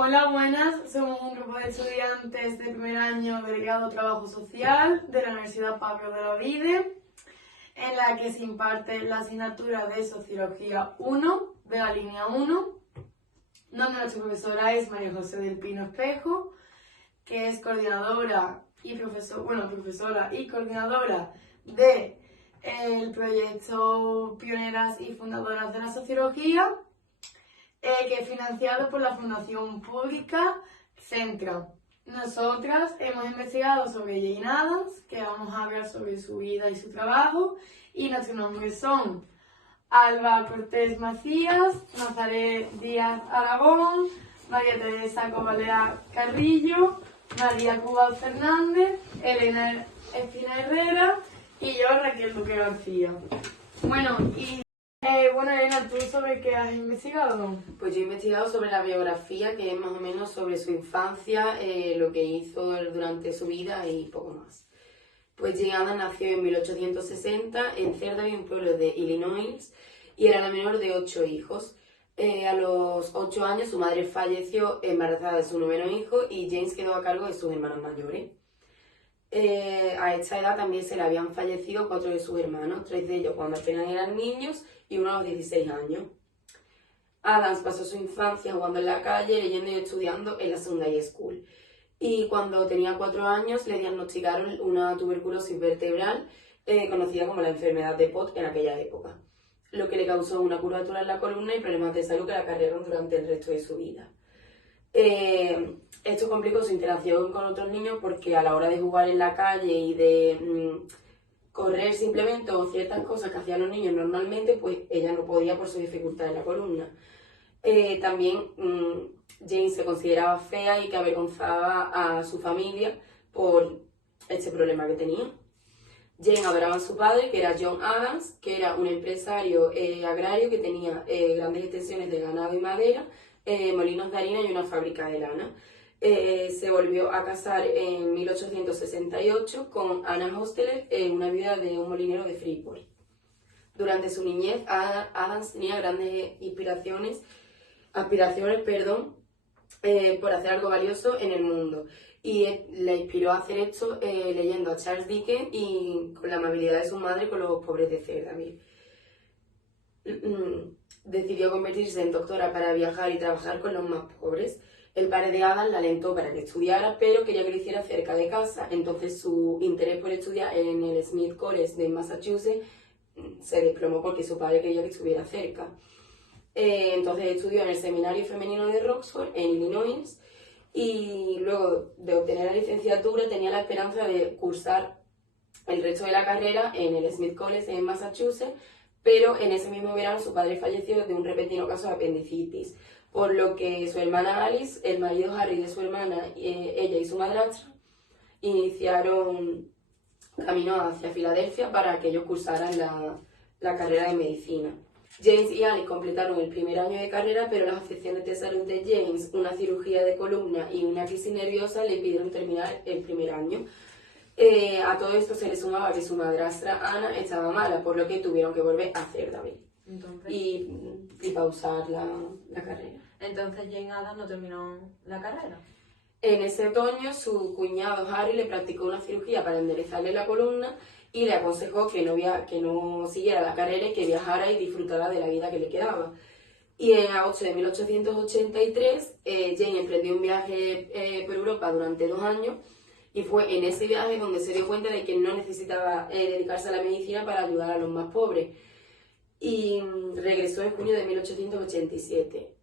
Hola, buenas. Somos un grupo de estudiantes de primer año del grado Trabajo Social de la Universidad Pablo de Olavide, en la que se imparte la asignatura de Sociología 1 de la línea 1, donde nuestra profesora es María José del Pino Espejo, que es coordinadora y profesora y coordinadora del proyecto Pioneras y Fundadoras de la Sociología, que es financiado por la Fundación Pública Centra. Nosotras hemos investigado sobre Jane Addams, que vamos a hablar sobre su vida y su trabajo, y nuestros nombres son Alba Cortés Macías, Nazaret Díaz Aragón, María Teresa Cobalea Carrillo, María Cubal Fernández, Elena Espina Herrera y yo, Raquel Duque García. Elena, ¿tú sobre qué has investigado? Pues yo he investigado sobre la biografía, que es más o menos sobre su infancia, lo que hizo durante su vida y poco más. Pues Jane Addams nació en 1860 en Cedarville, un pueblo de Illinois, y era la menor de 8 hijos. A los 8 años su madre falleció embarazada de su noveno hijo y James quedó a cargo de sus hermanos mayores. A esta edad también se le habían fallecido 4 de sus hermanos, 3 de ellos cuando apenas eran niños y uno a los 16 años. Addams pasó su infancia jugando en la calle, leyendo y estudiando en la Sunday School. Y cuando tenía 4 años le diagnosticaron una tuberculosis vertebral conocida como la enfermedad de Pott en aquella época, lo que le causó una curvatura en la columna y problemas de salud que la acarrearon durante el resto de su vida. Esto complicó su interacción con otros niños porque a la hora de jugar en la calle y de correr simplemente o ciertas cosas que hacían los niños normalmente, pues ella no podía por su dificultad en la columna. También Jane se consideraba fea y que avergonzaba a su familia por este problema que tenía. Jane adoraba a su padre, que era John Addams, que era un empresario agrario que tenía grandes extensiones de ganado y madera, molinos de harina y una fábrica de lana. Se volvió a casar en 1868 con Anna Hosteler, una viuda de un molinero de Freeport. Durante su niñez, Addams tenía grandes aspiraciones por hacer algo valioso en el mundo. Y le inspiró a hacer esto leyendo a Charles Dickens y con la amabilidad de su madre con los pobres de Cedarville. Decidió convertirse en doctora para viajar y trabajar con los más pobres. El padre de Addams la alentó para que estudiara, pero quería que lo hiciera cerca de casa. Entonces su interés por estudiar en el Smith College de Massachusetts se desplomó porque su padre quería que estuviera cerca. Entonces estudió en el Seminario Femenino de Roxford, en Illinois, y luego de obtener la licenciatura tenía la esperanza de cursar el resto de la carrera en el Smith College en Massachusetts, pero en ese mismo verano su padre falleció de un repentino caso de apendicitis, por lo que su hermana Alice, el marido Harry de su hermana, ella y su madrastra iniciaron camino hacia Filadelfia para que ellos cursaran la carrera de medicina. James y Alice completaron el primer año de carrera, pero las afecciones de salud de James, una cirugía de columna y una crisis nerviosa le impidieron terminar el primer año. A todo esto se le sumaba que su madrastra Anna estaba mala, por lo que tuvieron que volver a Cedarville y pausar la carrera. Entonces Jane Addams no terminó la carrera. En ese otoño su cuñado Harry le practicó una cirugía para enderezarle la columna y le aconsejó que no siguiera la carrera y que viajara y disfrutara de la vida que le quedaba. Y en agosto de 1883 Jane emprendió un viaje por Europa durante 2 años y fue en ese viaje donde se dio cuenta de que no necesitaba dedicarse a la medicina para ayudar a los más pobres. Y regresó en junio de 1887.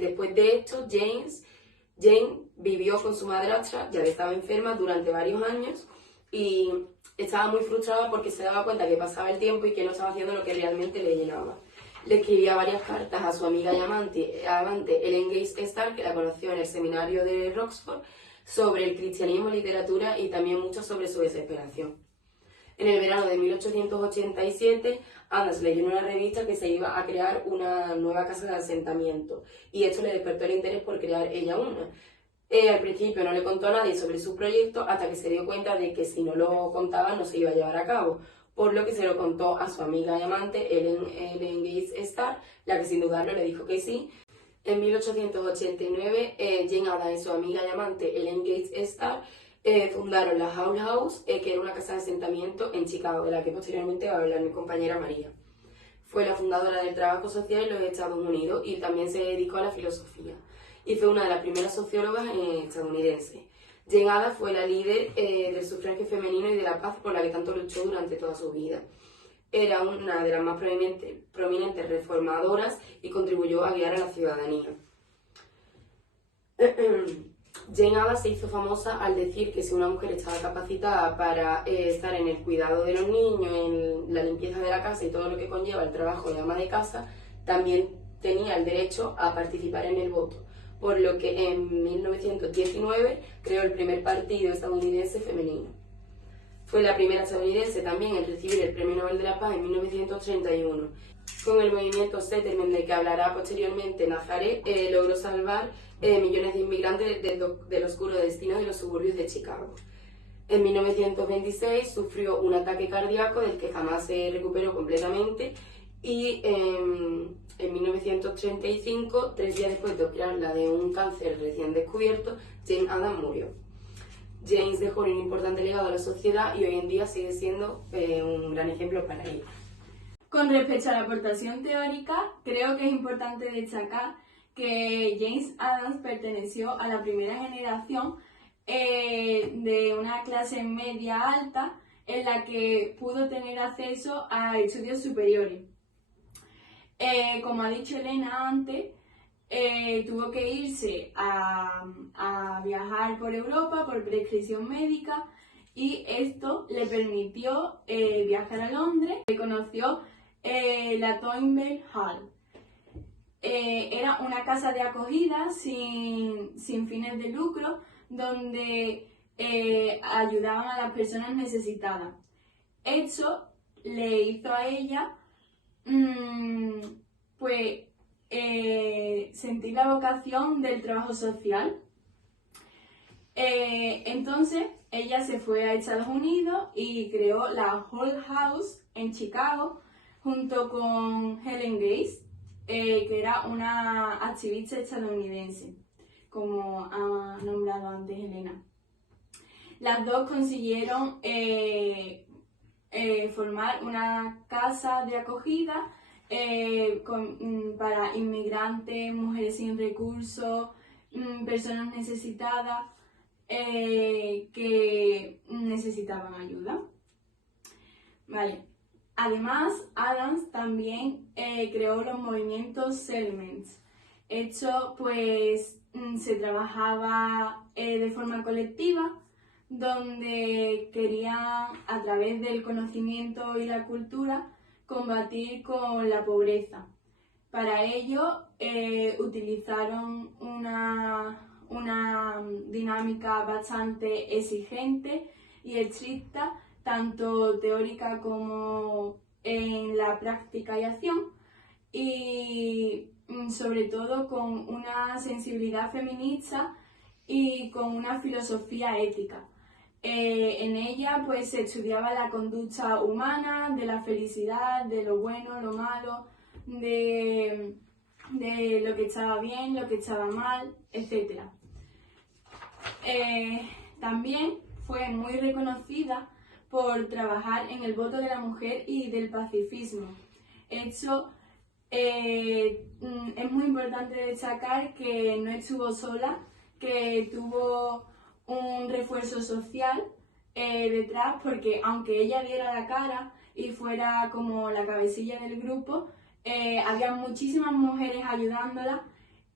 Después de esto, Jane vivió con su madrastra, ya que estaba enferma, durante varios años y estaba muy frustrada porque se daba cuenta que pasaba el tiempo y que no estaba haciendo lo que realmente le llenaba. Le escribía varias cartas a su amiga y amante Ellen Grace Starr, que la conoció en el seminario de Roxford, sobre el cristianismo, literatura y también mucho sobre su desesperación. En el verano de 1887, Addams leyó en una revista que se iba a crear una nueva casa de asentamiento y esto le despertó el interés por crear ella una. Al principio no le contó a nadie sobre su proyecto hasta que se dio cuenta de que si no lo contaba no se iba a llevar a cabo, por lo que se lo contó a su amiga y amante Ellen Gates Starr, la que sin dudarlo le dijo que sí. En 1889, Jane Addams y su amiga y amante Ellen Gates Starr fundaron la Hull House, que era una casa de asentamiento en Chicago, de la que posteriormente va a hablar mi compañera María. Fue la fundadora del trabajo social en los Estados Unidos y también se dedicó a la filosofía. Y fue una de las primeras sociólogas estadounidenses. Jane Addams fue la líder del sufragio femenino y de la paz por la que tanto luchó durante toda su vida. Era una de las más prominentes reformadoras y contribuyó a guiar a la ciudadanía. Jane Addams se hizo famosa al decir que si una mujer estaba capacitada para estar en el cuidado de los niños, en la limpieza de la casa y todo lo que conlleva el trabajo de ama de casa, también tenía el derecho a participar en el voto, por lo que en 1919 creó el primer partido estadounidense femenino. Fue la primera estadounidense también en recibir el Premio Nobel de la Paz en 1931. Con el movimiento Settlement, del que hablará posteriormente Nazaret, logró salvar millones de inmigrantes del oscuro destino de los suburbios de Chicago. En 1926 sufrió un ataque cardíaco del que jamás se recuperó completamente y en 1935, 3 días después de operarla de un cáncer recién descubierto, Jane Addams murió. James dejó un importante legado a la sociedad y hoy en día sigue siendo un gran ejemplo para ella. Con respecto a la aportación teórica, creo que es importante destacar que James Addams perteneció a la primera generación de una clase media alta en la que pudo tener acceso a estudios superiores. Como ha dicho Elena antes, tuvo que irse a viajar por Europa por prescripción médica y esto le permitió viajar a Londres. Conoció la Toynbee Hall. Era una casa de acogida sin fines de lucro donde ayudaban a las personas necesitadas. Esto le hizo a ella sentir la vocación del trabajo social. Entonces ella se fue a Estados Unidos y creó la Hull House en Chicago junto con Helen Gates, que era una activista estadounidense, como ha nombrado antes Elena. Las dos consiguieron formar una casa de acogida para inmigrantes, mujeres sin recursos, personas necesitadas que necesitaban ayuda. Vale. Además, Addams también creó los movimientos settlements. Esto pues se trabajaba de forma colectiva, donde querían a través del conocimiento y la cultura combatir con la pobreza. Para ello utilizaron una dinámica bastante exigente y estricta, tanto teórica como en la práctica y acción, y sobre todo con una sensibilidad feminista y con una filosofía ética. En ella pues se estudiaba la conducta humana, de la felicidad, de lo bueno, lo malo, de lo que estaba bien, lo que estaba mal, etc. También fue muy reconocida por trabajar en el voto de la mujer y del pacifismo. Esto es muy importante destacar que no estuvo sola, que tuvo un refuerzo social detrás, porque aunque ella diera la cara y fuera como la cabecilla del grupo, había muchísimas mujeres ayudándola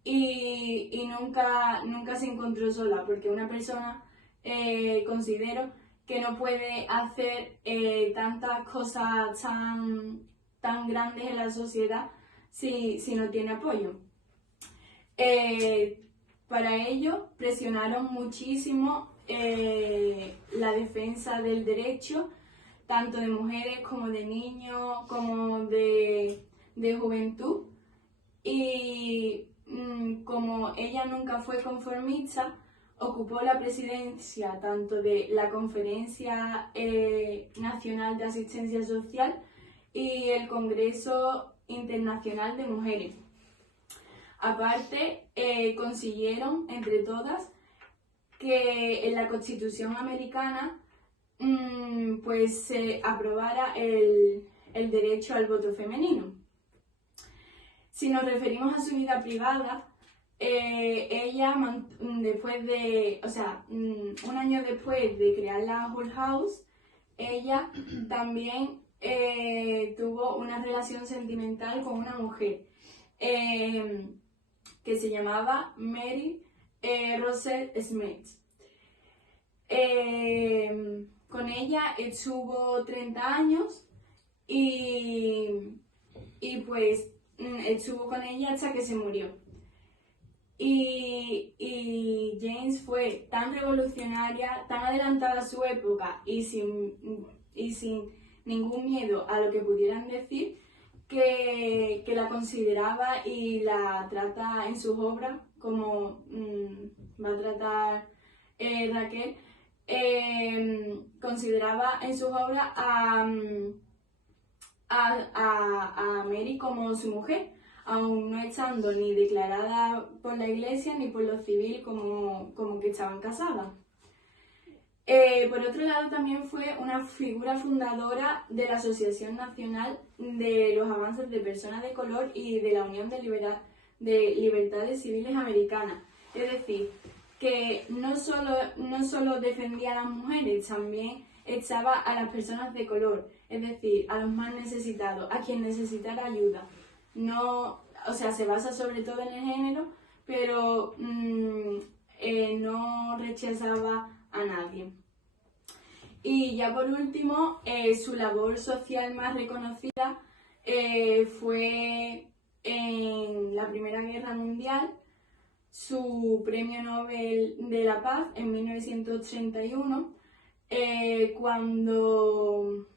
y nunca se encontró sola, porque una persona considero que no puede hacer tantas cosas tan grandes en la sociedad si no tiene apoyo. Para ello presionaron muchísimo la defensa del derecho, tanto de mujeres como de niños, como de juventud, y como ella nunca fue conformista, ocupó la presidencia tanto de la Conferencia Nacional de Asistencia Social y el Congreso Internacional de Mujeres. Aparte, consiguieron entre todas que en la Constitución americana pues se aprobara el derecho al voto femenino. Si nos referimos a su vida privada, ella después de, o sea, un año después de crear la Hull House, ella también tuvo una relación sentimental con una mujer que se llamaba Mary Rosette Smith. Con ella estuvo 30 años y pues estuvo con ella hasta que se murió. Y James fue tan revolucionaria, tan adelantada a su época y sin ningún miedo a lo que pudieran decir, que la consideraba y la trata en sus obras como va a tratar Raquel, consideraba en sus obras a Mary como su mujer, aún no estando ni declarada por la Iglesia ni por los civiles como que estaban casadas. Por otro lado, también fue una figura fundadora de la Asociación Nacional de los Avances de Personas de Color y de la Unión de Libertades Civiles Americanas. Es decir, que no solo defendía a las mujeres, también echaba a las personas de color, es decir, a los más necesitados, a quien necesitara ayuda. No, o sea, se basa sobre todo en el género, pero no rechazaba a nadie. Y ya por último, su labor social más reconocida fue en la Primera Guerra Mundial, su Premio Nobel de la Paz en 1931, cuando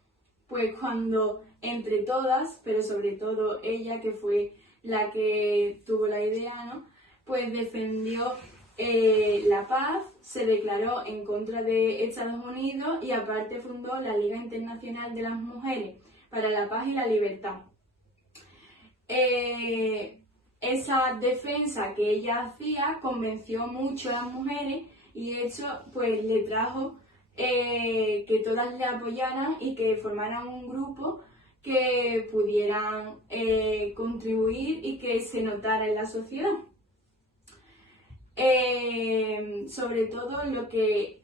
entre todas, pero sobre todo ella, que fue la que tuvo la idea, ¿no?, pues defendió la paz, se declaró en contra de Estados Unidos y aparte fundó la Liga Internacional de las Mujeres para la Paz y la Libertad. Esa defensa que ella hacía convenció mucho a las mujeres y eso pues le trajo que todas le apoyaran y que formaran un grupo que pudieran contribuir y que se notara en la sociedad. Sobre todo lo que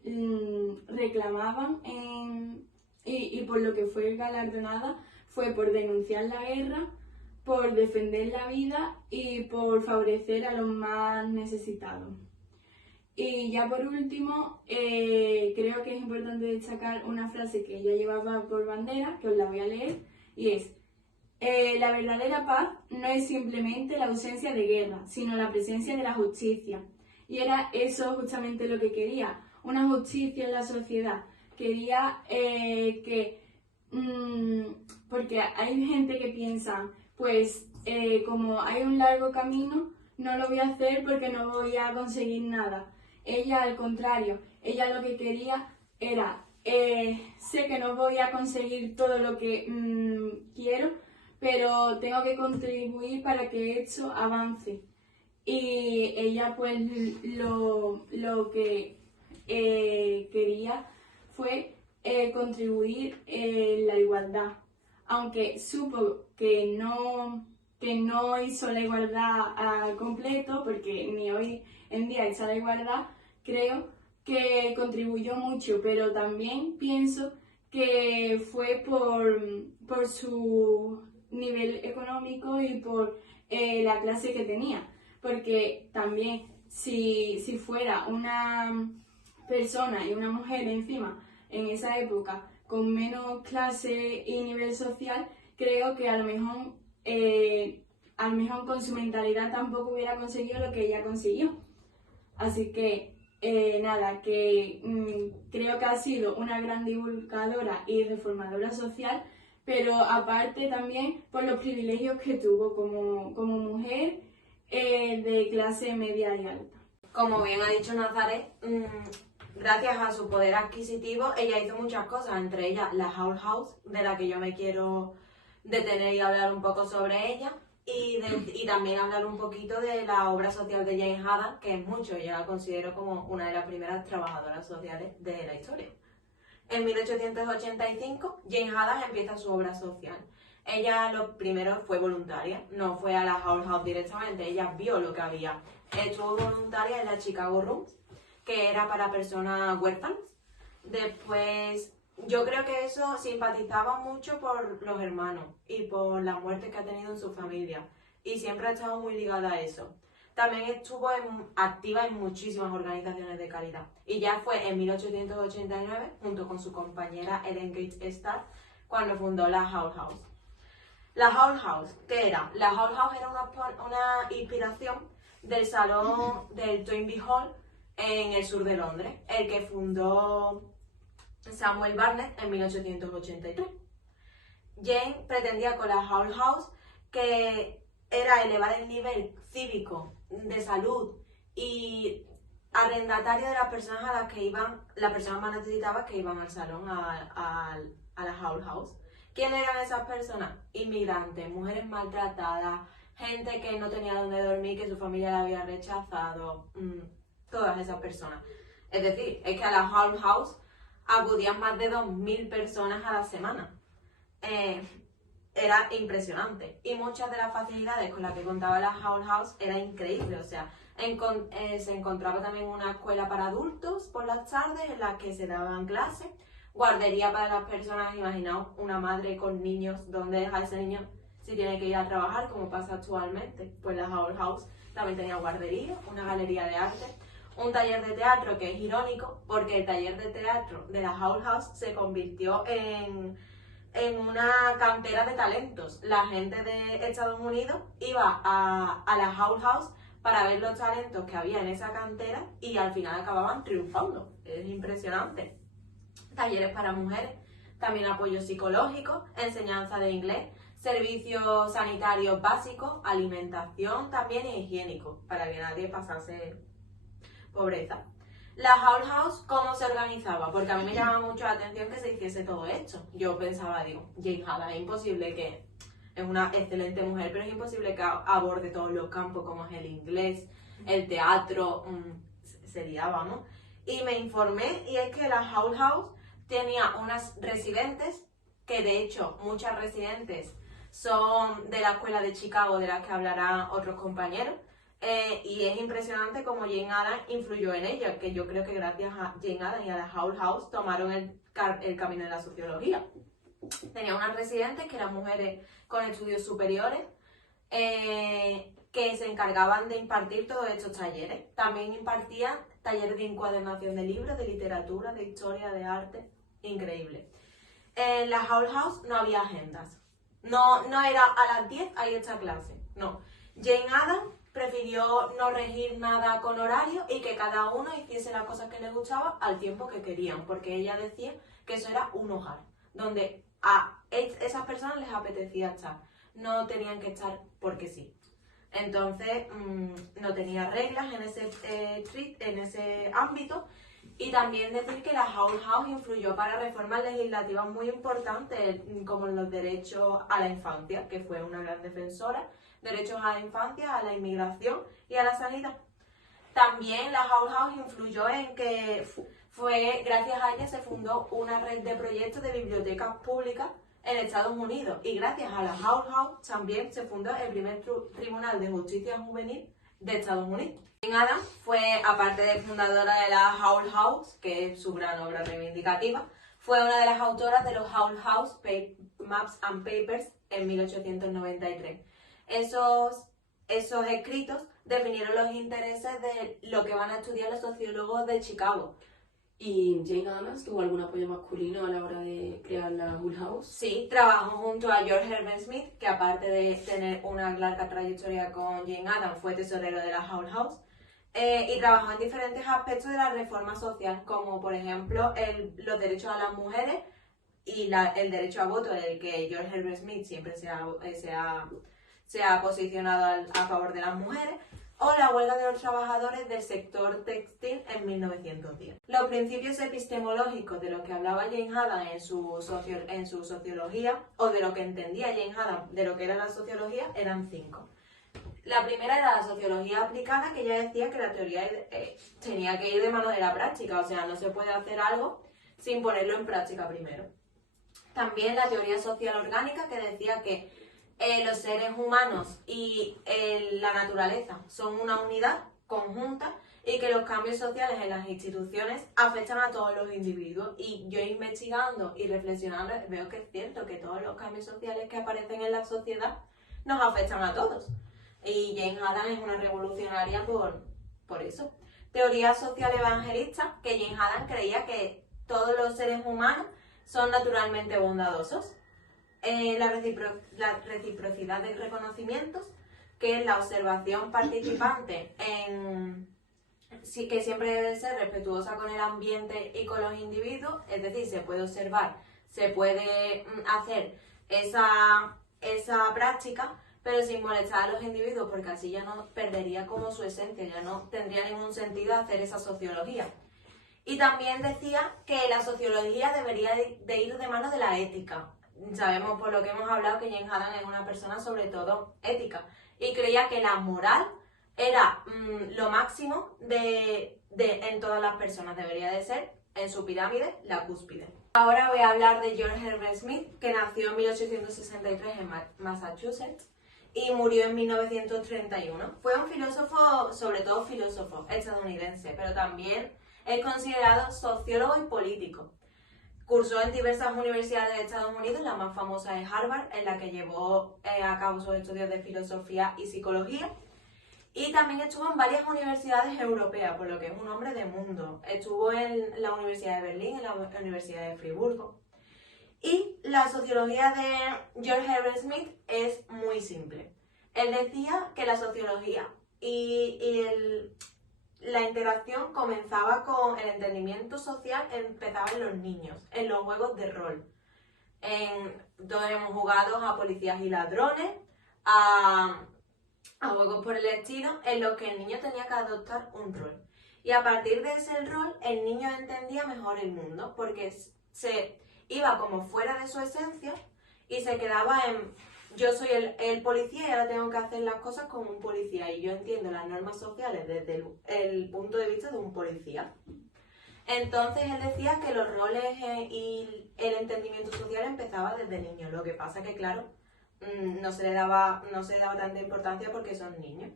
reclamaban y por lo que fue galardonada fue por denunciar la guerra, por defender la vida y por favorecer a los más necesitados. Y ya por último, creo que es importante destacar una frase que ella llevaba por bandera, que os la voy a leer, y es: la verdadera paz no es simplemente la ausencia de guerra, sino la presencia de la justicia. Y era eso justamente lo que quería, una justicia en la sociedad. Quería porque hay gente que piensa, pues como hay un largo camino, no lo voy a hacer porque no voy a conseguir nada. Ella, al contrario, ella lo que quería era, sé que no voy a conseguir todo lo que quiero, pero tengo que contribuir para que esto avance. Y ella pues lo que quería fue contribuir en la igualdad. Aunque supo que no hizo la igualdad al completo, porque ni hoy en día está la igualdad, creo que contribuyó mucho, pero también pienso que fue por su nivel económico y por la clase que tenía, porque también si fuera una persona y una mujer encima en esa época con menos clase y nivel social, creo que a lo mejor con su mentalidad tampoco hubiera conseguido lo que ella consiguió. Así que nada, que creo que ha sido una gran divulgadora y reformadora social, pero aparte también por los privilegios que tuvo como mujer de clase media y alta. Como bien ha dicho Nazaret, gracias a su poder adquisitivo, ella hizo muchas cosas, entre ellas la Hull House, de la que yo me quiero detener y hablar un poco sobre ella, y también hablar un poquito de la obra social de Jane Addams, que es mucho, yo la considero como una de las primeras trabajadoras sociales de la historia. En 1885, Jane Addams empieza su obra social. Ella lo primero fue voluntaria, no fue a la Hull House directamente, ella vio lo que había. Estuvo voluntaria en la Chicago Rooms, que era para personas huérfanas. Después, yo creo que eso simpatizaba mucho por los hermanos y por la muerte que ha tenido en su familia. Y siempre ha estado muy ligada a eso. También estuvo activa en muchísimas organizaciones de caridad. Y ya fue en 1889, junto con su compañera Ellen Gates Starr, cuando fundó la Hull House. La Hull House, ¿qué era? La Hull House era una inspiración del salón del Toynbee Hall en el sur de Londres, el que fundó Samuel Barnett en 1883. Jane pretendía con la Hull House que era elevar el nivel cívico, de salud y arrendatario de las personas a las que iban, las personas más necesitadas que iban al salón, a la Hull House. ¿Quién eran esas personas? Inmigrantes, mujeres maltratadas, gente que no tenía dónde dormir, que su familia la había rechazado, todas esas personas. Es decir, es que a la Hull House acudían más de 2000 personas a la semana. Era impresionante. Y muchas de las facilidades con las que contaba la Hull House era increíble. O sea, se encontraba también una escuela para adultos por las tardes en la que se daban clases, guardería para las personas. Imaginaos una madre con niños, ¿dónde deja a ese niño si tiene que ir a trabajar, como pasa actualmente? Pues la Hull House también tenía guardería, una galería de arte, un taller de teatro, que es irónico porque el taller de teatro de la Hull House se convirtió en una cantera de talentos. La gente de Estados Unidos iba a la Hull House para ver los talentos que había en esa cantera y al final acababan triunfando. Es impresionante. Talleres para mujeres, también apoyo psicológico, enseñanza de inglés, servicios sanitarios básicos, alimentación también y higiénico, para que nadie pasase pobreza. La Hull House, ¿cómo se organizaba? Porque a mí me llamaba mucho la atención que se hiciese todo esto. Yo pensaba, digo, Jane Addams, es imposible que, es una excelente mujer, pero es imposible que aborde todos los campos como es el inglés, el teatro, se liaba, ¿no? Y me informé y es que la Hull House tenía unas residentes, que de hecho muchas residentes son de la escuela de Chicago, de las que hablarán otros compañeros. Y es impresionante cómo Jane Addams influyó en ella, que yo creo que gracias a Jane Addams y a la Hull House tomaron el camino de la sociología. Tenía unas residentes que eran mujeres con estudios superiores, que se encargaban de impartir todos estos talleres. También impartían talleres de encuadernación de libros, de literatura, de historia, de arte. Increíble. En la Hull House no había agendas. No era a las 10 hay esta clase. No. Jane Addams prefirió no regir nada con horario y que cada uno hiciese las cosas que les gustaba al tiempo que querían, porque ella decía que eso era un hogar, donde a esas personas les apetecía estar, no tenían que estar porque sí. Entonces, no tenía reglas en ese ámbito. Y también decir que la Hull House influyó para reformas legislativas muy importantes, como los derechos a la infancia, que fue una gran defensora, derechos a la infancia, a la inmigración y a la sanidad. También la Hull House influyó en que gracias a ella se fundó una red de proyectos de bibliotecas públicas en Estados Unidos, y gracias a la Hull House también se fundó el primer Tribunal de Justicia Juvenil de Estados Unidos. Jane Addams fue, aparte de fundadora de la Hull House, que es su gran obra reivindicativa, fue una de las autoras de los Hull House Maps and Papers en 1893. Esos escritos definieron los intereses de lo que van a estudiar los sociólogos de Chicago. ¿Y Jane Addams tuvo algún apoyo masculino a la hora de crear la Hull House? Sí, trabajó junto a George Herbert Smith, que aparte de tener una larga trayectoria con Jane Addams, fue tesorero de la Hull House, y trabajó en diferentes aspectos de la reforma social, como por ejemplo los derechos a las mujeres y el derecho a voto, del que George Herbert Smith siempre se ha posicionado a favor de las mujeres, o la huelga de los trabajadores del sector textil en 1910. Los principios epistemológicos de los que hablaba Jane Addams en su sociología, o de lo que entendía Jane Addams de lo que era la sociología, eran 5. La primera era la sociología aplicada, que ella decía que la teoría tenía que ir de mano de la práctica, o sea, no se puede hacer algo sin ponerlo en práctica primero. También la teoría social orgánica, que decía que los seres humanos y la naturaleza son una unidad conjunta y que los cambios sociales en las instituciones afectan a todos los individuos. Y yo investigando y reflexionando veo que es cierto que todos los cambios sociales que aparecen en la sociedad nos afectan a todos. Y Jane Addams es una revolucionaria por eso. Teoría social evangelista, que Jane Addams creía que todos los seres humanos son naturalmente bondadosos. La reciprocidad de reconocimientos, que es la observación participante que siempre debe ser respetuosa con el ambiente y con los individuos, es decir, se puede observar, se puede hacer esa práctica, pero sin molestar a los individuos, porque así ya no perdería como su esencia, ya no tendría ningún sentido hacer esa sociología. Y también decía que la sociología debería de ir de mano de la ética. Sabemos por lo que hemos hablado que Jane Addams es una persona sobre todo ética y creía que la moral era lo máximo en todas las personas, debería de ser en su pirámide la cúspide. Ahora voy a hablar de George Herbert Smith, que nació en 1863 en Massachusetts y murió en 1931. Fue un filósofo, sobre todo filósofo estadounidense, pero también es considerado sociólogo y político. Cursó en diversas universidades de Estados Unidos, la más famosa es Harvard, en la que llevó a cabo sus estudios de filosofía y psicología. Y también estuvo en varias universidades europeas, por lo que es un hombre de mundo. Estuvo en la Universidad de Berlín, en la Universidad de Friburgo. Y la sociología de George Herbert Smith es muy simple. Él decía que la sociología la interacción comenzaba con el entendimiento social, empezaba en los niños, en los juegos de rol. Todos hemos jugado a policías y ladrones, a juegos por el estilo, en los que el niño tenía que adoptar un rol. Y a partir de ese rol, el niño entendía mejor el mundo, porque se iba como fuera de su esencia y se quedaba en: yo soy el policía y ahora tengo que hacer las cosas como un policía y yo entiendo las normas sociales desde el punto de vista de un policía. Entonces él decía que los roles y el entendimiento social empezaba desde niño. Lo que pasa que, claro, no se le daba tanta importancia porque son niños.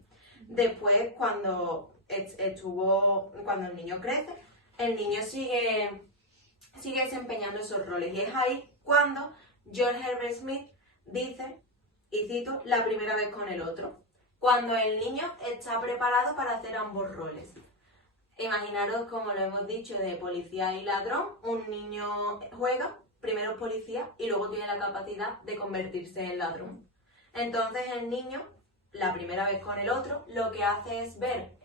Después, cuando el niño crece, el niño sigue desempeñando esos roles. Y es ahí cuando George Herbert Smith dice, y cito, la primera vez con el otro, cuando el niño está preparado para hacer ambos roles. Imaginaros, como lo hemos dicho, de policía y ladrón, un niño juega, primero es policía y luego tiene la capacidad de convertirse en ladrón. Entonces el niño, la primera vez con el otro, lo que hace es ver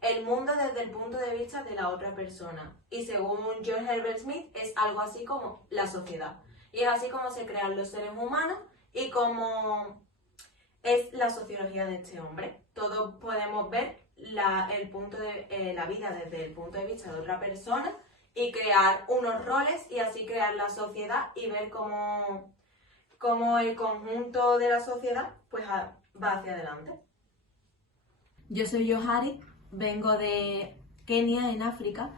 el mundo desde el punto de vista de la otra persona. Y según George Herbert Smith, es algo así como la sociedad. Y es así como se crean los seres humanos y como es la sociología de este hombre. Todos podemos ver la vida desde el punto de vista de otra persona y crear unos roles y así crear la sociedad y ver cómo el conjunto de la sociedad pues va hacia adelante. Yo soy Johari, vengo de Kenia, en África.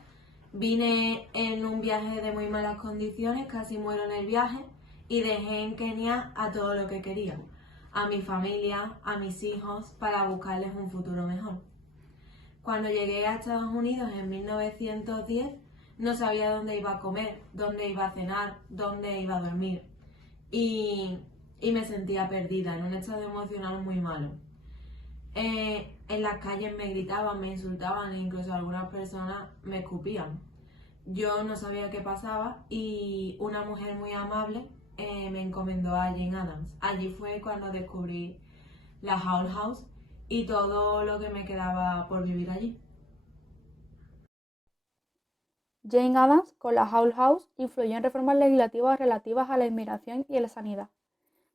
Vine en un viaje de muy malas condiciones, casi muero en el viaje y dejé en Kenia a todo lo que quería, a mi familia, a mis hijos, para buscarles un futuro mejor. Cuando llegué a Estados Unidos en 1910, no sabía dónde iba a comer, dónde iba a cenar, dónde iba a dormir y me sentía perdida, en un estado emocional muy malo. En las calles me gritaban, me insultaban e incluso algunas personas me escupían. Yo no sabía qué pasaba y una mujer muy amable me encomendó a Jane Addams. Allí fue cuando descubrí la Hull House y todo lo que me quedaba por vivir allí. Jane Addams, con la Hull House, influyó en reformas legislativas relativas a la inmigración y a la sanidad.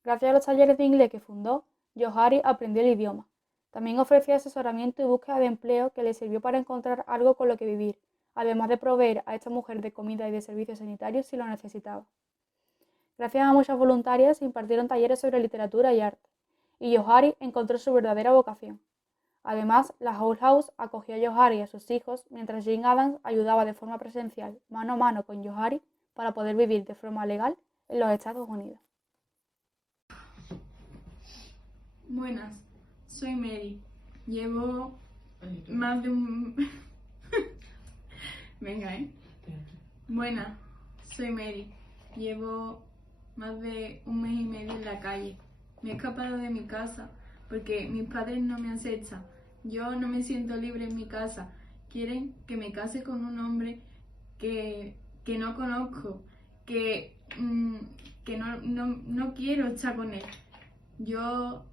Gracias a los talleres de inglés que fundó, Johari aprendió el idioma. También ofrecía asesoramiento y búsqueda de empleo que le sirvió para encontrar algo con lo que vivir, además de proveer a esta mujer de comida y de servicios sanitarios si lo necesitaba. Gracias a muchas voluntarias se impartieron talleres sobre literatura y arte, y Johari encontró su verdadera vocación. Además, la Hull House acogió a Johari y a sus hijos mientras Jane Addams ayudaba de forma presencial, mano a mano con Johari, para poder vivir de forma legal en los Estados Unidos. Buenas, soy Mary. Llevo más de un... Venga, Buenas, soy Mary. Llevo más de un mes y medio en la calle. Me he escapado de mi casa porque mis padres no me aceptan. Yo no me siento libre en mi casa. Quieren que me case con un hombre que no conozco, que no quiero estar con él. Yo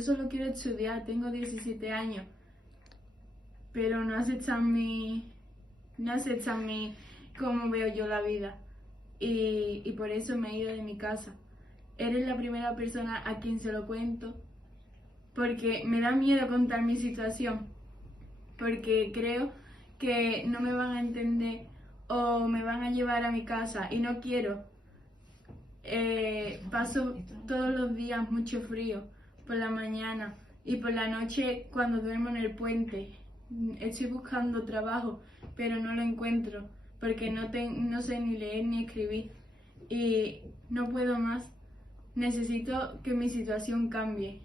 solo quiero estudiar, tengo 17 años, pero no aceptan cómo veo yo la vida. Y por eso me he ido de mi casa. Eres la primera persona a quien se lo cuento, porque me da miedo contar mi situación, porque creo que no me van a entender o me van a llevar a mi casa y no quiero. Paso todos los días mucho frío, por la mañana y por la noche cuando duermo en el puente. Estoy buscando trabajo, pero no lo encuentro porque no sé ni leer ni escribir y no puedo más. Necesito que mi situación cambie.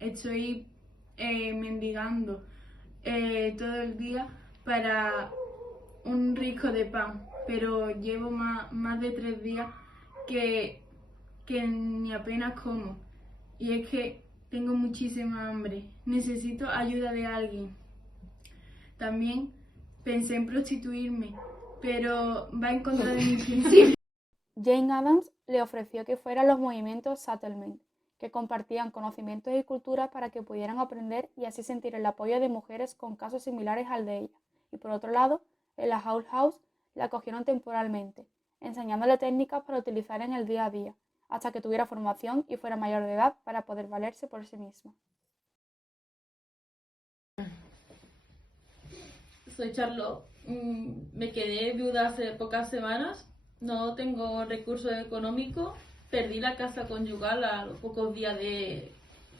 Estoy mendigando todo el día para un rico de pan, pero llevo más de 3 días que ni apenas como. Y es que tengo muchísima hambre. Necesito ayuda de alguien. También pensé en prostituirme, pero va en contra de mis principios. Jane Addams le ofreció que fuera a los movimientos Settlement, que compartían conocimientos y culturas para que pudieran aprender y así sentir el apoyo de mujeres con casos similares al de ella. Y por otro lado, en la Hull House la acogieron temporalmente, enseñándole técnicas para utilizar en el día a día, hasta que tuviera formación y fuera mayor de edad para poder valerse por sí misma. Soy Charlotte. Me quedé viuda hace pocas semanas. No tengo recursos económicos. Perdí la casa conyugal a los pocos días de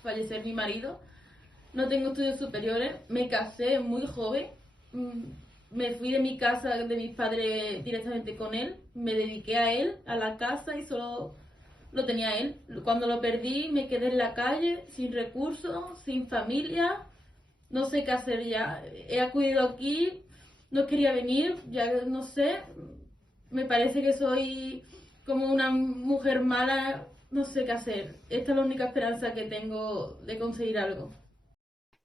fallecer mi marido. No tengo estudios superiores. Me casé muy joven. Me fui de mi casa, de mis padres, directamente con él. Me dediqué a él, a la casa, y solo lo tenía él. Cuando lo perdí, me quedé en la calle, sin recursos, sin familia. No sé qué hacer ya. He acudido aquí, no quería venir, ya no sé. Me parece que soy como una mujer mala, no sé qué hacer. Esta es la única esperanza que tengo de conseguir algo.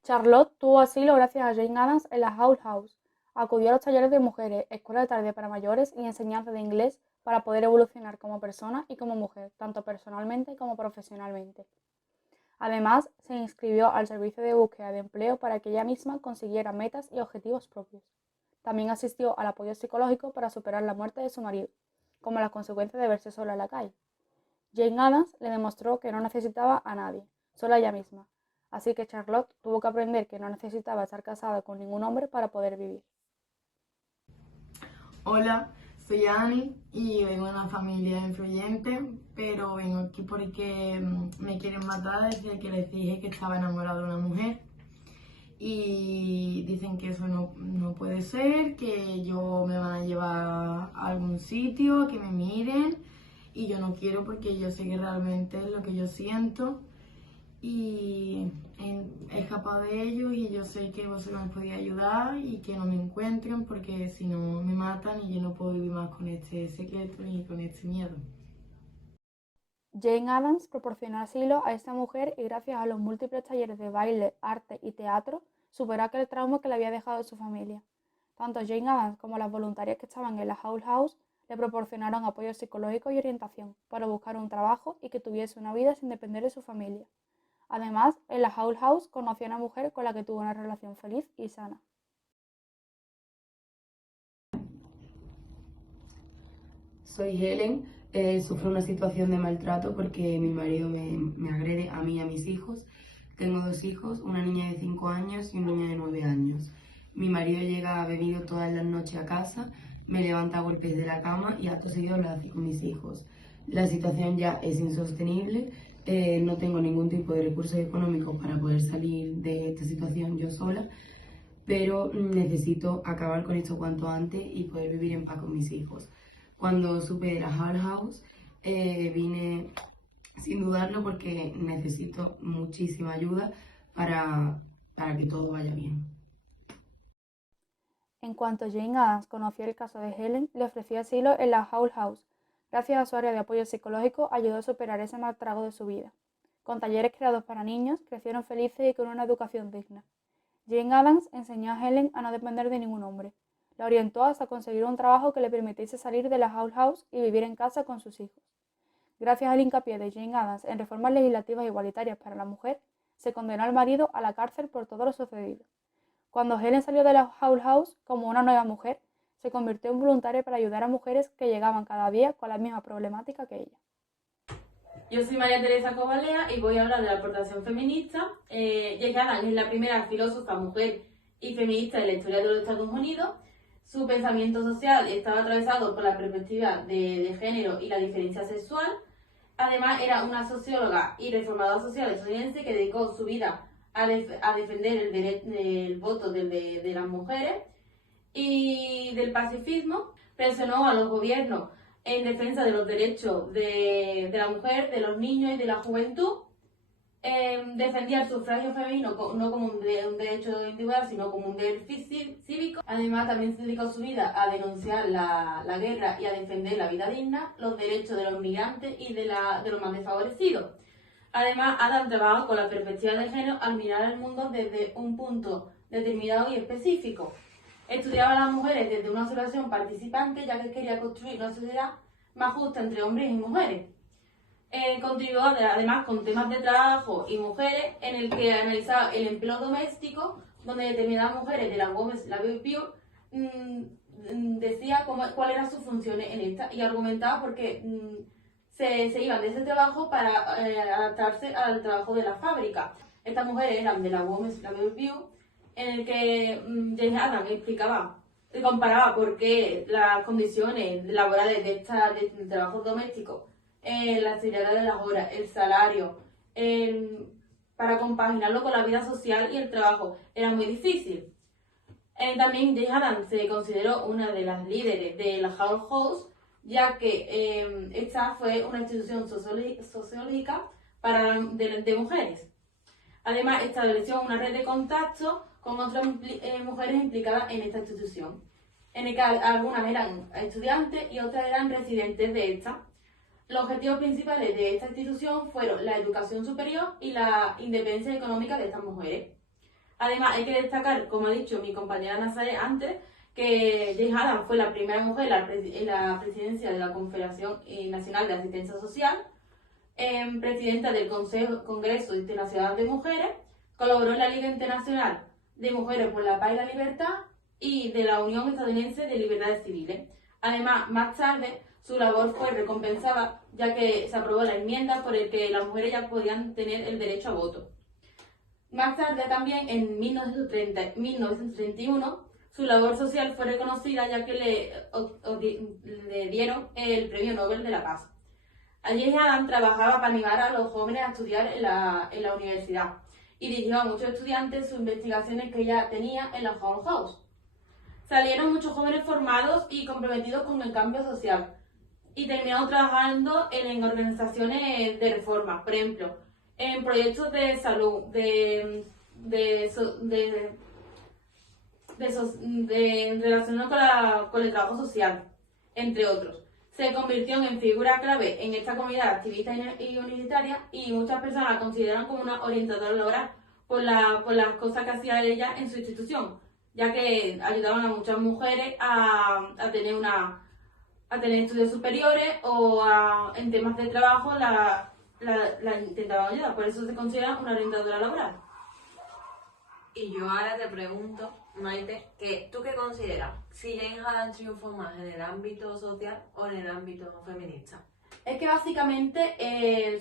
Charlotte tuvo asilo gracias a Jane Addams en la Hull House. Acudió a los talleres de mujeres, escuela de tarde para mayores y enseñanza de inglés para poder evolucionar como persona y como mujer, tanto personalmente como profesionalmente. Además, se inscribió al servicio de búsqueda de empleo para que ella misma consiguiera metas y objetivos propios. También asistió al apoyo psicológico para superar la muerte de su marido, como las consecuencias de verse sola en la calle. Jane Addams le demostró que no necesitaba a nadie, solo a ella misma, así que Charlotte tuvo que aprender que no necesitaba estar casada con ningún hombre para poder vivir. Hola, soy Ani y vengo de una familia influyente, pero vengo aquí porque me quieren matar desde que les dije que estaba enamorada de una mujer. Y dicen que eso no puede ser, que yo me van a llevar a algún sitio, que me miren, y yo no quiero porque yo sé que realmente es lo que yo siento. Y he escapado de ellos y yo sé que vosotros me podéis ayudar y que no me encuentren porque si no me matan y yo no puedo vivir más con este secreto y con este miedo. Jane Addams proporcionó asilo a esta mujer y gracias a los múltiples talleres de baile, arte y teatro superó aquel trauma que le había dejado de su familia. Tanto Jane Addams como las voluntarias que estaban en la Hull House le proporcionaron apoyo psicológico y orientación para buscar un trabajo y que tuviese una vida sin depender de su familia. Además, en la Hull House conoció a una mujer con la que tuvo una relación feliz y sana. Soy Helen, sufro una situación de maltrato porque mi marido me agrede a mí y a mis hijos. Tengo 2 hijos, una niña de 5 años y un niño de 9 años. Mi marido llega bebido todas las noches a casa, me levanta a golpes de la cama y acto seguido lo hace con mis hijos. La situación ya es insostenible, no tengo ningún tipo de recursos económicos para poder salir de esta situación yo sola, pero necesito acabar con esto cuanto antes y poder vivir en paz con mis hijos. Cuando supe de la Hull House, vine sin dudarlo porque necesito muchísima ayuda para que todo vaya bien. En cuanto Jane Addams conoció el caso de Helen, le ofreció asilo en la Hull House. Gracias a su área de apoyo psicológico, ayudó a superar ese mal trago de su vida. Con talleres creados para niños, crecieron felices y con una educación digna. Jane Addams enseñó a Helen a no depender de ningún hombre. La orientó hasta conseguir un trabajo que le permitiese salir de la Hull House y vivir en casa con sus hijos. Gracias al hincapié de Jane Addams en reformas legislativas igualitarias para la mujer, se condenó al marido a la cárcel por todo lo sucedido. Cuando Helen salió de la Hull House como una nueva mujer, se convirtió en voluntaria para ayudar a mujeres que llegaban cada día con la misma problemática que ella. Yo soy María Teresa Cobalea y voy a hablar de la aportación feminista. Jane Addams es la primera filósofa, mujer y feminista de la historia de los Estados Unidos. Su pensamiento social estaba atravesado por la perspectiva de género y la diferencia sexual. Además, era una socióloga y reformadora social estadounidense que dedicó su vida a defender el voto de las mujeres y del pacifismo. Presionó a los gobiernos en defensa de los derechos de la mujer, de los niños y de la juventud. Defendía el sufragio femenino no como un derecho individual, sino como un deber cívico. Además, también se dedicó su vida a denunciar la guerra y a defender la vida digna, los derechos de los migrantes y de los más desfavorecidos. Además, Addams trabajó con la perspectiva de género al mirar el mundo desde un punto determinado y específico. Estudiaba a las mujeres desde una observación participante, ya que quería construir una sociedad más justa entre hombres y mujeres. Contribuyó además con temas de trabajo y mujeres, en el que analizaba el empleo doméstico, donde determinadas mujeres de la Women's Labor Review decía cuáles eran sus funciones en esta y argumentaba por qué se iban de ese trabajo para adaptarse al trabajo de la fábrica. Estas mujeres eran de la Women's Labor Review, en el que Jane Addams comparaba por qué las condiciones laborales de trabajo doméstico, la seriedad de las horas, el salario, para compaginarlo con la vida social y el trabajo, era muy difícil. También Jane Addams se consideró una de las líderes de la Hull House, ya que esta fue una institución sociológica de mujeres. Además, estableció una red de contacto con otras mujeres implicadas en esta institución, en el que algunas eran estudiantes y otras eran residentes de esta. Los objetivos principales de esta institución fueron la educación superior y la independencia económica de estas mujeres. Además, hay que destacar, como ha dicho mi compañera Nazaret antes, que Jane Addams fue la primera mujer en la presidencia de la Confederación Nacional de Asistencia Social, presidenta del Congreso Internacional de Mujeres, colaboró en la Liga Internacional de Mujeres por la Paz y la Libertad y de la Unión Estadounidense de Libertades Civiles. Además, más tarde, su labor fue recompensada, ya que se aprobó la enmienda por el que las mujeres ya podían tener el derecho a voto. Más tarde también, en 1931, su labor social fue reconocida, ya que le dieron el Premio Nobel de la Paz. Jane Addams trabajaba para animar a los jóvenes a estudiar en la universidad y dirigió a muchos estudiantes sus investigaciones que ella tenía en la Hull House. Salieron muchos jóvenes formados y comprometidos con el cambio social y terminaron trabajando en organizaciones de reforma, por ejemplo, en proyectos de salud, relacionados con el trabajo social, entre otros. Se convirtió en figura clave en esta comunidad activista y universitaria y muchas personas la consideran como una orientadora laboral por las cosas que hacía ella en su institución, ya que ayudaban a muchas mujeres a tener estudios superiores o en temas de trabajo la intentaban ayudar, por eso se considera una orientadora laboral. Y yo ahora te pregunto, Maite, ¿tú qué consideras? Si Jane Addams triunfó más en el ámbito social o en el ámbito feminista. Es que básicamente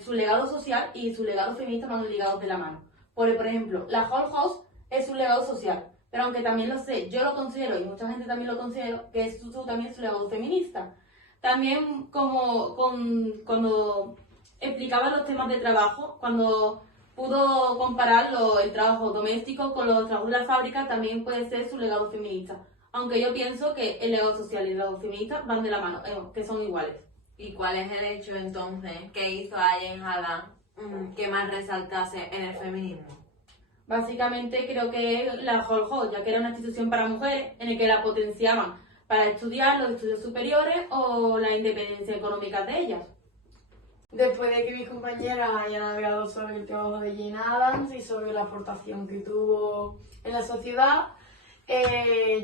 su legado social y su legado feminista van ligados de la mano, Por ejemplo, la Hull House es un legado social, pero aunque también lo sé, yo lo considero, y mucha gente también lo considera, que es también su legado feminista. También cuando explicaba los temas de trabajo, cuando pudo comparar el trabajo doméstico con los trabajos de la fábrica, también puede ser su legado feminista. Aunque yo pienso que el legado social y el legado feminista van de la mano, que son iguales. ¿Y cuál es el hecho entonces que hizo a Jane Addams que más resaltase en el feminismo? Básicamente creo que es la Hull House, ya que era una institución para mujeres en la que la potenciaban para estudiar los estudios superiores o la independencia económica de ellas. Después de que mis compañeras hayan hablado sobre el trabajo de Jane Addams y sobre la aportación que tuvo en la sociedad,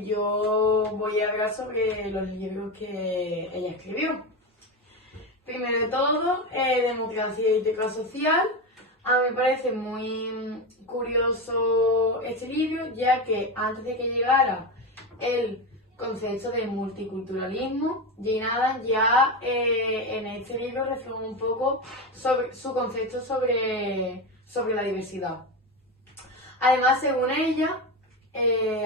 yo voy a hablar sobre los libros que ella escribió. Primero de todo, Democracia y Ética Social. A mí me parece muy curioso este libro, ya que antes de que llegara el concepto de multiculturalismo, Jane Addams ya en este libro refleja un poco sobre su concepto sobre la diversidad. Además, según ella,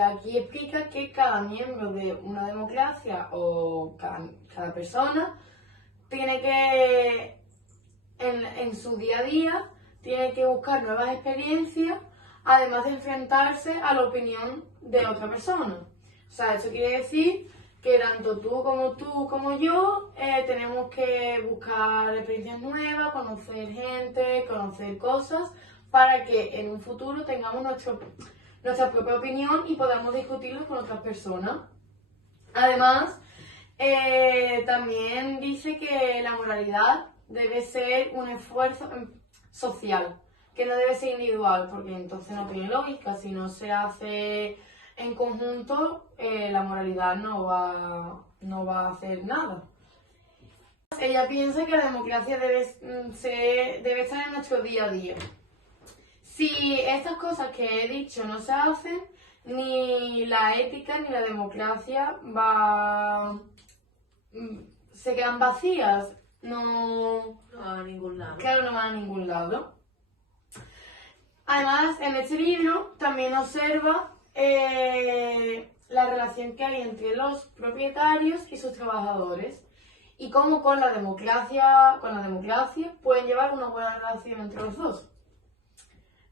aquí explica que cada miembro de una democracia o cada persona tiene que, en su día a día, tiene que buscar nuevas experiencias, además de enfrentarse a la opinión de otra persona. O sea, eso quiere decir que tanto tú como yo tenemos que buscar experiencias nuevas, conocer gente, conocer cosas, para que en un futuro tengamos nuestra propia opinión y podamos discutirlo con otras personas. Además, también dice que la moralidad debe ser un esfuerzo social, que no debe ser individual, porque entonces no tiene lógica. Si no se hace en conjunto, la moralidad no va a hacer nada. Ella piensa que la democracia debe estar en nuestro día a día. Si estas cosas que he dicho no se hacen, ni la ética ni la democracia se quedan vacías. No van a ningún lado. Claro, no van a ningún lado. Además, en este libro también observa la relación que hay entre los propietarios y sus trabajadores y cómo con la democracia pueden llevar una buena relación entre los dos.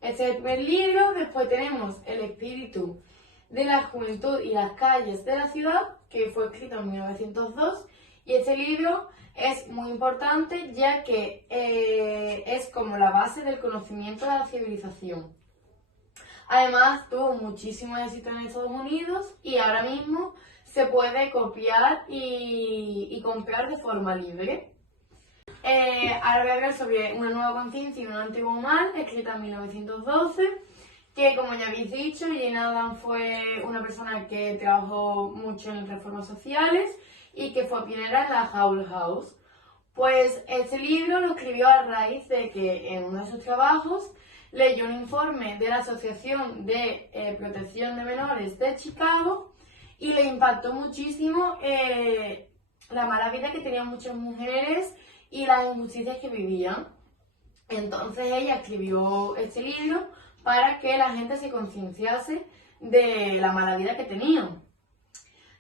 Este es el primer libro. Después tenemos El espíritu de la juventud y las calles de la ciudad, que fue escrito en 1902, y este libro es muy importante ya que es como la base del conocimiento de la civilización. Además, tuvo muchísimo éxito en Estados Unidos y ahora mismo se puede copiar y comprar de forma libre. Ahora voy a hablar sobre Una nueva conciencia y un antiguo mal, escrita en 1912, que, como ya habéis dicho, Jane Addams fue una persona que trabajó mucho en reformas sociales y que fue pionera en la Hull House. Pues este libro lo escribió a raíz de que en uno de sus trabajos leyó un informe de la Asociación de Protección de Menores de Chicago y le impactó muchísimo la mala vida que tenían muchas mujeres y las injusticias que vivían. Entonces ella escribió este libro para que la gente se concienciase de la mala vida que tenían.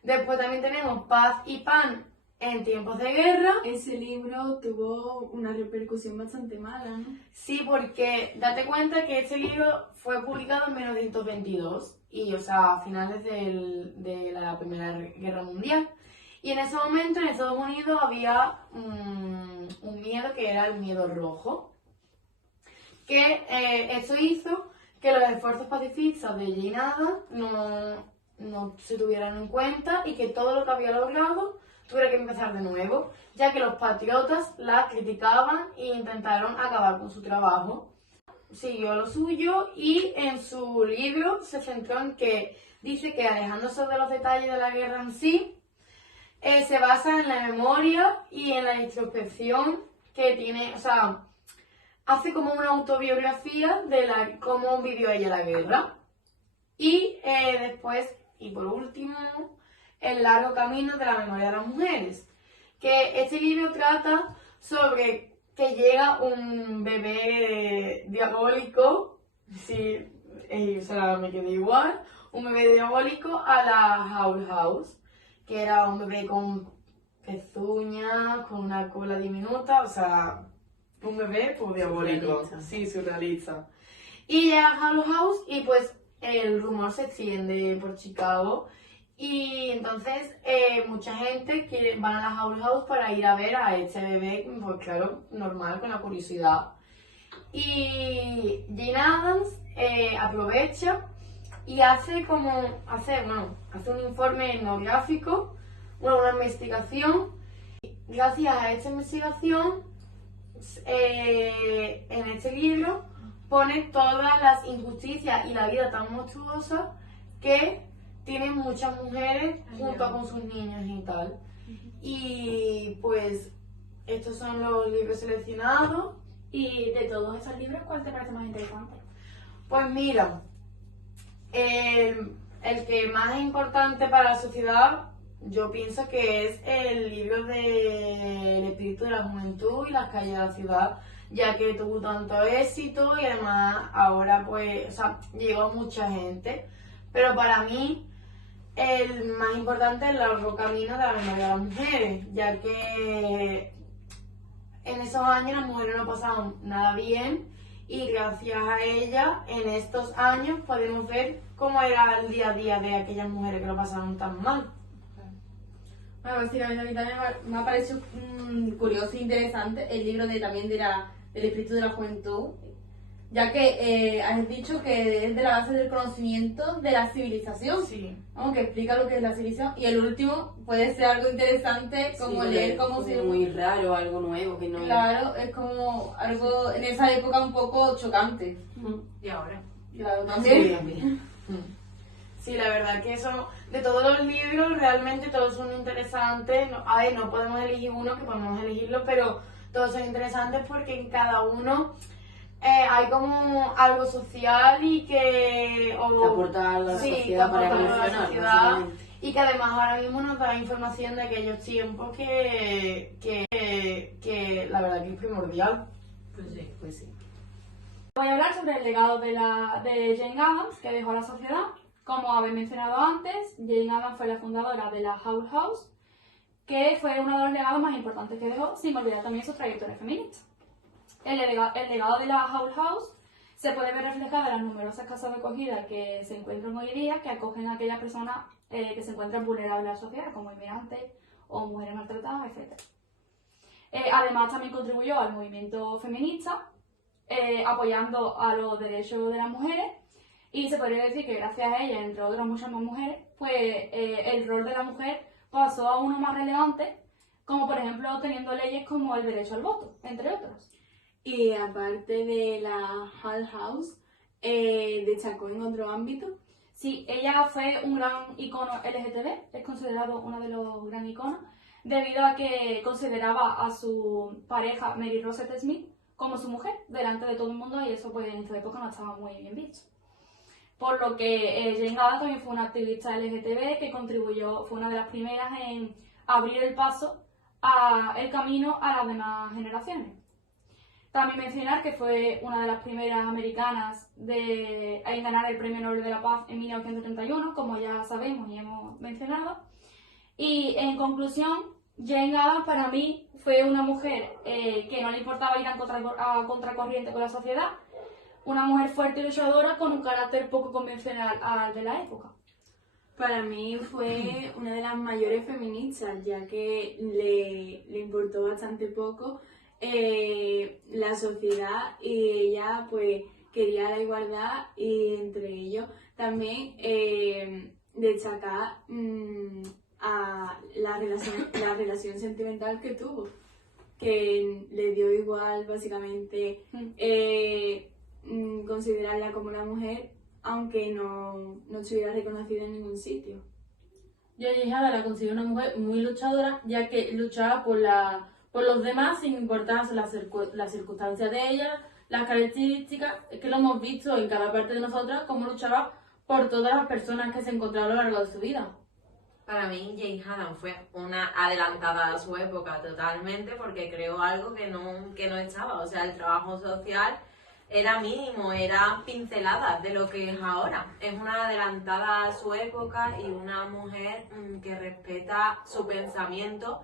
Después también tenemos Paz y Pan en tiempos de guerra. Ese libro tuvo una repercusión bastante mala, ¿no? Sí, porque date cuenta que este libro fue publicado en 1922 y, o sea, a finales de la Primera Guerra Mundial. Y en ese momento en Estados Unidos había un miedo que era el miedo rojo, que esto hizo que los esfuerzos pacifistas de Jane Addams no se tuvieran en cuenta y que todo lo que había logrado tuviera que empezar de nuevo, ya que los patriotas la criticaban e intentaron acabar con su trabajo. Siguió lo suyo y en su libro se centró en que dice que, alejándose de los detalles de la guerra en sí, se basa en la memoria y en la introspección que tiene, o sea, hace como una autobiografía de cómo vivió ella la guerra. Y después, y por último, El largo camino de la memoria de las mujeres, que este libro trata sobre que llega un bebé diabólico Sí, o sea, me quedé igual. Un bebé diabólico a la Owl House, que era un bebé con pezuñas, con una cola diminuta, o sea, un bebé pues diabólico. Surrealista. Sí, surrealista. Y llega a Owl House y pues el rumor se extiende por Chicago. Y entonces mucha gente van a la Owl House para ir a ver a este bebé, pues claro, normal, con la curiosidad. Y Jane Addams aprovecha y hace un informe etnográfico, una investigación. Gracias a esta investigación, en este libro pone todas las injusticias y la vida tan monstruosa que tienen muchas mujeres junto con sus niños y tal. Y pues estos son los libros seleccionados. Y de todos esos libros, ¿cuál te parece más interesante? Pues mira, el que más es importante para la sociedad, yo pienso que es el libro del espíritu de la juventud y las calles de la ciudad, ya que tuvo tanto éxito y además ahora pues, o sea, llegó a mucha gente. Pero para mí, el más importante es los caminos de la memoria de las mujeres, ya que en esos años las mujeres no pasaban nada bien y gracias a ella en estos años podemos ver cómo era el día a día de aquellas mujeres que lo pasaban tan mal. Bueno, básicamente a mí también me ha parecido curioso e interesante el libro también del espíritu de la juventud, ya que has dicho que es de la base del conocimiento de la civilización, Sí. ¿no? Que explica lo que es la civilización, y el último puede ser algo interesante como Sí, leer es como si... muy raro, algo nuevo que no... Claro, es como algo en esa época un poco chocante. Y ahora. Claro, también. Sí. Sí, la verdad que eso, de todos los libros, realmente todos son interesantes. A ver, no podemos elegir uno, que podemos elegirlo, pero todos son interesantes porque en cada uno hay como algo social y que... Que aporta algo a la sí, sociedad que para aporta algo a la evolucionar, sociedad. básicamente. Y que además ahora mismo nos da información de aquellos tiempos que la verdad que es primordial. Pues sí. Voy a hablar sobre el legado de Jane Addams que dejó a la sociedad. Como habéis mencionado antes, Jane Addams fue la fundadora de la Owl House, que fue uno de los legados más importantes que dejó, sin olvidar también su trayectoria feminista. El legado de la Owl House se puede ver reflejado en las numerosas casas de acogida que se encuentran hoy día, que acogen a aquellas personas que se encuentran vulnerables a la sociedad, como inmigrantes o mujeres maltratadas, etc. Además, también contribuyó al movimiento feminista, apoyando a los derechos de las mujeres, y se podría decir que gracias a ella, entre otras muchas más mujeres, pues el rol de la mujer pasó a uno más relevante, como por ejemplo teniendo leyes como el derecho al voto, entre otros. Y aparte de la Hull House, destacó en otro ámbito. Sí, ella fue un gran icono LGTB, es considerado uno de los gran iconos, debido a que consideraba a su pareja Mary Rosette Smith como su mujer delante de todo el mundo, y eso pues en esta época no estaba muy bien visto. Por lo que Jane Addams también fue una activista LGTB que contribuyó, fue una de las primeras en abrir el paso el camino a las demás generaciones. También mencionar que fue una de las primeras americanas en ganar el Premio Nobel de la Paz en 1931, como ya sabemos y hemos mencionado. Y en conclusión, Jane Addams para mí fue una mujer que no le importaba ir a contracorriente con la sociedad, una mujer fuerte y luchadora con un carácter poco convencional al de la época. Para mí fue una de las mayores feministas, ya que le importó bastante poco la sociedad, y ella pues quería la igualdad, y entre ellos también destacar a la relación sentimental que tuvo, que le dio igual básicamente considerarla como una mujer, aunque no estuviera reconocida en ningún sitio. Yo a Jane Addams la considero una mujer muy luchadora, ya que luchaba por los demás sin importar las circunstancias de ella, las características, es que lo hemos visto en cada parte de nosotras, cómo luchaba por todas las personas que se encontraban a lo largo de su vida. Para mí, Jane Addams fue una adelantada a su época totalmente, porque creó algo que no estaba. O sea, el trabajo social era mínimo, era pinceladas de lo que es ahora. Es una adelantada a su época y una mujer que respeta su pensamiento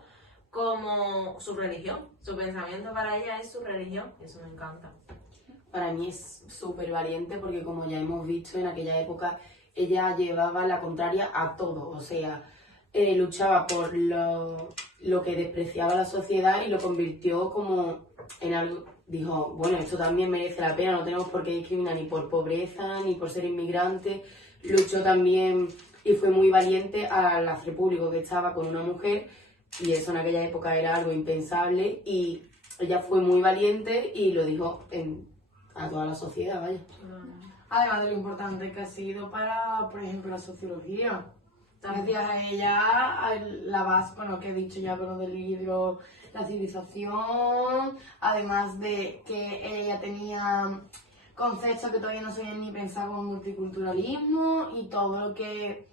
como su religión. Su pensamiento para ella es su religión, y eso me encanta. Para mí es súper valiente porque, como ya hemos visto, en aquella época ella llevaba la contraria a todo, o sea, luchaba por lo que despreciaba la sociedad y lo convirtió como en algo. Dijo, bueno, esto también merece la pena, no tenemos por qué discriminar ni por pobreza ni por ser inmigrante. Luchó también y fue muy valiente al hacer público que estaba con una mujer, y eso en aquella época era algo impensable, y ella fue muy valiente y lo dijo a toda la sociedad, vaya. Además de lo importante que ha sido para, por ejemplo, la sociología. Gracias a ella, a la base, bueno, que he dicho ya con lo del libro, la civilización, además de que ella tenía conceptos que todavía no se habían ni pensado como multiculturalismo y todo lo que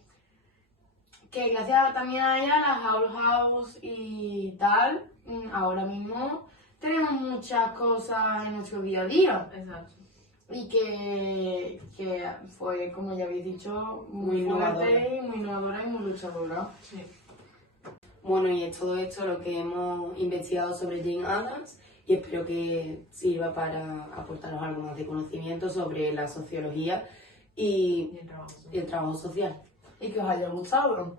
gracias también a ella, las Owl House y tal, ahora mismo tenemos muchas cosas en nuestro día a día. Exacto. Y que fue, como ya habéis dicho, Muy innovadora. fuerte, muy innovadora y muy luchadora. Sí. Bueno, y es todo esto lo que hemos investigado sobre Jane Addams, y espero que sirva para aportaros algo más de conocimiento sobre la sociología y Y el trabajo. el trabajo social. Y que os haya gustado.